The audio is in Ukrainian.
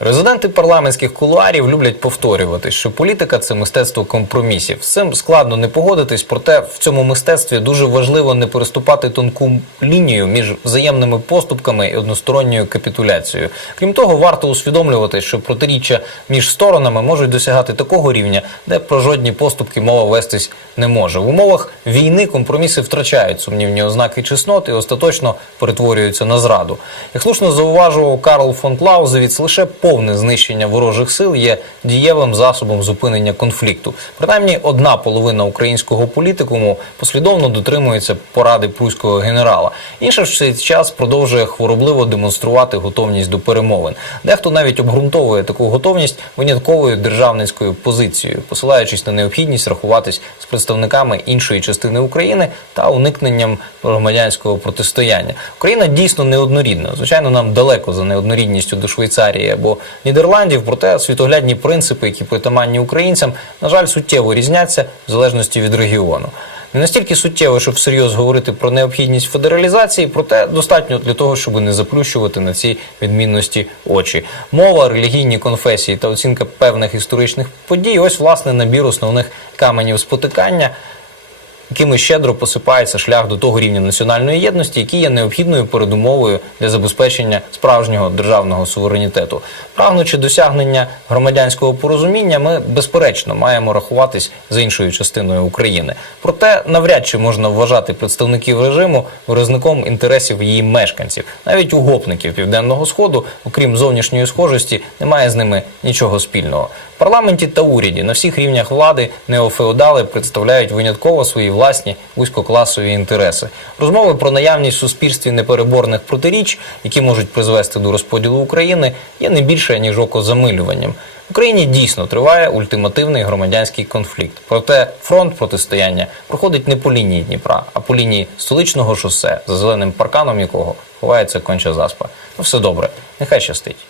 Резиденти парламентських кулуарів люблять повторювати, що політика це мистецтво компромісів. З цим складно не погодитись, проте в цьому мистецтві дуже важливо не переступати тонку лінію між взаємними поступками і односторонньою капітуляцією. Крім того, варто усвідомлювати, що протиріччя між сторонами можуть досягати такого рівня, де про жодні поступки мова вестись не може. В умовах війни компроміси втрачають сумнівні ознаки чеснот і остаточно перетворюються на зраду. Як слушно зауважував Карл фон Клаузевіц, лише повне знищення ворожих сил є дієвим засобом зупинення конфлікту. Принаймні, одна половина українського політикуму послідовно дотримується поради пруського генерала. Інша в цей час продовжує хворобливо демонструвати готовність до перемовин. Дехто навіть обґрунтовує таку готовність винятковою державницькою позицією, посилаючись на необхідність рахуватись з представниками іншої частини України та уникненням громадянського протистояння. Україна дійсно неоднорідна. Звичайно, нам далеко за неоднорідністю до Швейцарії або Нідерландів, проте світоглядні принципи, які притаманні українцям, на жаль, суттєво різняться в залежності від регіону. Не настільки суттєво, щоб всерйоз говорити про необхідність федералізації, проте достатньо для того, щоб не заплющувати на цій відмінності очі. Мова, релігійні конфесії та оцінка певних історичних подій ось власне набір основних каменів спотикання якими щедро посипається шлях до того рівня національної єдності, який є необхідною передумовою для забезпечення справжнього державного суверенітету. Прагнучи досягнення громадянського порозуміння, ми безперечно маємо рахуватись з іншою частиною України. Проте навряд чи можна вважати представників режиму виразником інтересів її мешканців. Навіть у гопників південного сходу, окрім зовнішньої схожості, немає з ними нічого спільного. В парламенті та уряді на всіх рівнях влади неофеодали представляють винятково свої власні вузькокласові інтереси. Розмови про наявність в суспільстві непереборних протиріч, які можуть призвести до розподілу України, є не більше ніж окозамилюванням. В Україні дійсно триває ультимативний громадянський конфлікт. Проте фронт протистояння проходить не по лінії Дніпра, а по лінії столичного шосе, за зеленим парканом якого ховається конча заспа. Ну все добре, нехай щастить.